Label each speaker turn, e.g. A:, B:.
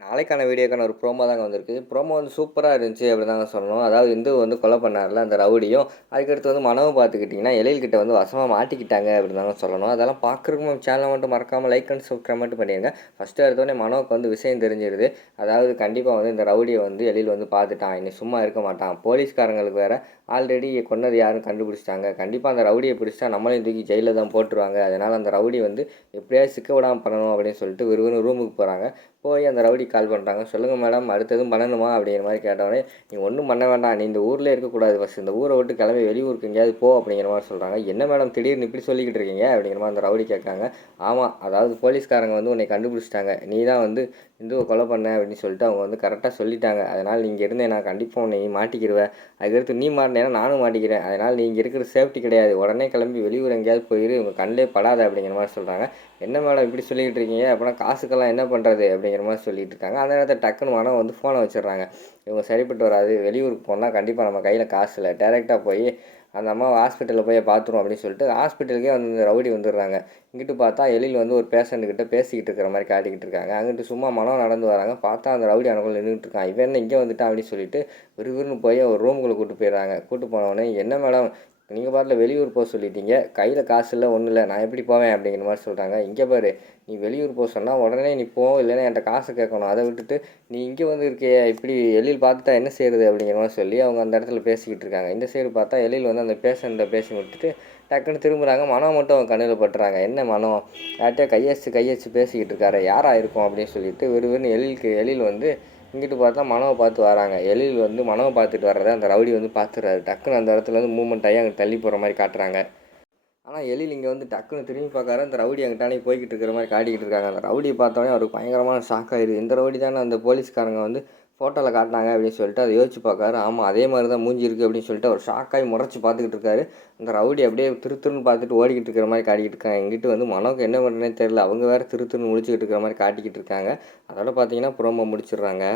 A: நாளைக்கான வீடியோக்கான ஒரு ப்ரோமோ தாங்க வந்திருக்கு. ப்ரோமோ வந்து சூப்பராக இருந்துச்சு அப்படி தாங்க சொல்லணும். அதாவது இந்து வந்து கொலை பண்ணார்ல அந்த ரவுடியும். அதுக்கடுத்து வந்து மனவும் பார்த்துக்கிட்டிங்கன்னா எழில்கிட்ட வந்து வசமாக மாட்டிக்கிட்டாங்க அப்படி தாங்க சொல்லணும். அதெல்லாம் பார்க்குறதுக்கு சேனலை மட்டும் மறக்காமல் லைக் அண்ட் சப்ஸ்கிரைப் மட்டும் பண்ணிடுங்க ஃபஸ்ட்டு எடுத்தோடனே மனோவுக்கு வந்து விஷயம் தெரிஞ்சிருது. அதாவது கண்டிப்பாக வந்து இந்த ரவுடியை வந்து எழில் வந்து பார்த்துட்டான். இன்னும் சும்மா இருக்க மாட்டான். போலீஸ்காரங்களுக்கு வேறு ஆல்ரெடி கொன்னது யாரும் கண்டுபிடிச்சிட்டாங்க. கண்டிப்பாக அந்த ரவுடியை பிடிச்சா நம்மளையும் தூக்கி ஜெயிலில் தான் போட்டுருவாங்க. அதனால் அந்த ரவுடி வந்து எப்படியாவது சிக்க விடாமல் பண்ணணும் அப்படின்னு சொல்லிட்டு விறுவிறு ரூமுக்கு போகிறாங்க போய் அந்த ரவுடி கால் பண்ணுறாங்க சொல்லுங்கள் மேடம் அடுத்ததும் பண்ணணுமா? அப்படிங்கிற மாதிரி கேட்டவொடனே நீ ஒன்றும் பண்ண வேண்டாம் நீ இந்த ஊரில் இருக்கக்கூடாது. ஃபஸ்ட் இந்த ஊரை விட்டு கிளம்பி வெளியூருக்கு எங்கேயாவது போ அப்படிங்கிற மாதிரி சொல்கிறாங்க என்ன மேடம் திடீர்னு இப்படி சொல்லிக்கிட்டு இருக்கீங்க? அப்படிங்கிற மாதிரி அந்த ரவுடி கேட்காங்க ஆமாம் அதாவது போலீஸ்காரங்க வந்து உன்னை கண்டுபிடிச்சிட்டாங்க. நீ தான் வந்து இந்துவை கொலை பண்ண அப்படின்னு சொல்லிட்டு அவங்க வந்து கரெக்டாக சொல்லிட்டாங்க. அதனால் நீங்கள் இருந்தே நான் கண்டிப்பாக உன்னை மாட்டிக்கிடுவேன் அதுக்கடுத்து நீ மாட்டினேன்னா நானும் மாட்டிக்கிறேன். அதனால் நீங்கள் இருக்கிற சேஃப்டி கிடையாது. உடனே கிளம்பி வெளியூர் எங்கேயாவது போயிரு. உங்கள் கண்ணிலே படாத அப்படிங்கிற மாதிரி சொல்கிறாங்க என்ன மேடம் இப்படி சொல்லிக்கிட்டு இருக்கீங்க? அப்படின்னா காசுக்கெல்லாம் என்ன பண்ணுறது அப்படிங்கிற மாதிரி சொல்லிட்டு இருக்காங்க அந்த நேரத்தில் டக்குன்னு மனம் வந்து ஃபோனை வச்சிடுறாங்க. இவங்க சரிப்பட்டு வராது. வெளியூருக்கு போனால் கண்டிப்பாக நம்ம கையில் காசு இல்லை. டேரெக்டாக போய் அந்த அம்மா ஹாஸ்பிட்டலில் போய் பார்த்துருவோம் அப்படின்னு சொல்லிட்டு ஹாஸ்பிட்டலுக்கே வந்து இந்த ரவுடி வந்துடுறாங்க. இங்கிட்டு பார்த்தா எழில் வந்து ஒரு பேஷண்ட்டுக்கிட்ட பேசிக்கிட்டு இருக்கிற மாதிரி காட்டிக்கிட்டு இருக்காங்க. அங்கிட்டு சும்மா மனம் நடந்து வராங்க. பார்த்தா அந்த ரவுடி அனுகூலம் நின்றுட்டு இருக்கான். இவன் என்ன இங்கே வந்துட்டான் அப்படின்னு சொல்லிட்டு விறுவிறுன்னு போய் ஒரு ரூமுக்குள்ளே கூட்டு போயிடுறாங்க. கூட்டு போனவொடனே என்ன மேடம் நீங்கள் பாட்டில் வெளியூர் போக சொல்லிட்டீங்க. கையில் காசு இல்லை ஒன்றும் இல்லை நான் எப்படி போவேன் அப்படிங்கிற மாதிரி சொல்கிறாங்க இங்கே பாரு நீ வெளியூர் போக சொன்னால் உடனே நீ போ இல்லைன்னா என்கிட்ட காசு கேட்கணும். அதை விட்டுட்டு நீ இங்கே வந்து இருக்கிய இப்படி எழில் பார்த்துட்டா என்ன செய்யுது அப்படிங்கிற மாதிரி சொல்லி அவங்க அந்த இடத்துல பேசிக்கிட்டு இருக்காங்க. இந்த சைடு பார்த்தா எழில் வந்து அந்த பேஷண்ட்டை பேசி விட்டுட்டு டக்குன்னு திரும்புகிறாங்க மனம் மட்டும் அவங்க கண்ணில் பட்டுறாங்க. என்ன மனம் யார்கிட்டயா கையச்சு கையச்சு பேசிக்கிட்டு இருக்காரு. யாராக இருக்கும் அப்படின்னு சொல்லிட்டு வெறுவெறுன்னு எழிலுக்கு எழில் வந்து இங்கிட்டு பார்த்தா மனவை பார்த்து வராங்க. எழில் வந்து மனவை பார்த்துட்டு வர்றத அந்த ரவுடி வந்து பார்த்துறாரு. டக்குன்னு அந்த இடத்துல வந்து மூவ்மெண்ட் ஆகி அங்கே தள்ளி போகிற மாதிரி காட்டுறாங்க. ஆனால் எழில் இங்கே வந்து டக்குன்னு திரும்பி பார்க்காரு. அந்த ரவுடி அங்கிட்டானே போய்கிட்டு இருக்கிற மாதிரி காட்டிக்கிட்டு இருக்காங்க. அந்த ரவுடியை பார்த்தோன்னே அவருக்கு பயங்கரமான ஷாக் ஆயிடுது. இந்த ரவுடி தானே அந்த போலீஸ்காரங்க வந்து ஃபோட்டோவில் காட்டினாங்க அப்படின்னு சொல்லிட்டு அதை யோசிச்சு பார்க்காரு. ஆமாம் அதே மாதிரி தான் மூஞ்சி இருக்குது அப்படின்னு சொல்லிட்டு அவர் ஷாக்காகி முறைச்சி பார்த்துக்கிட்டு இருக்காரு. அந்த ரவுடி அப்படியே திருத்துருன்னு பார்த்துட்டு ஓடிக்கிட்டு இருக்கிற மாதிரி காட்டிக்கிட்டு இருக்காங்க. எங்கிட்ட வந்து மனோக்கு என்ன பண்ணுறேனே தெரில அவங்க வேறு திருத்துருன்னு முடிச்சுக்கிட்டு இருக்கிற மாதிரி காட்டிக்கிட்டு இருக்காங்க. அதோட பார்த்தீங்கன்னா ப்ரோமோ முடிச்சிடுறாங்க.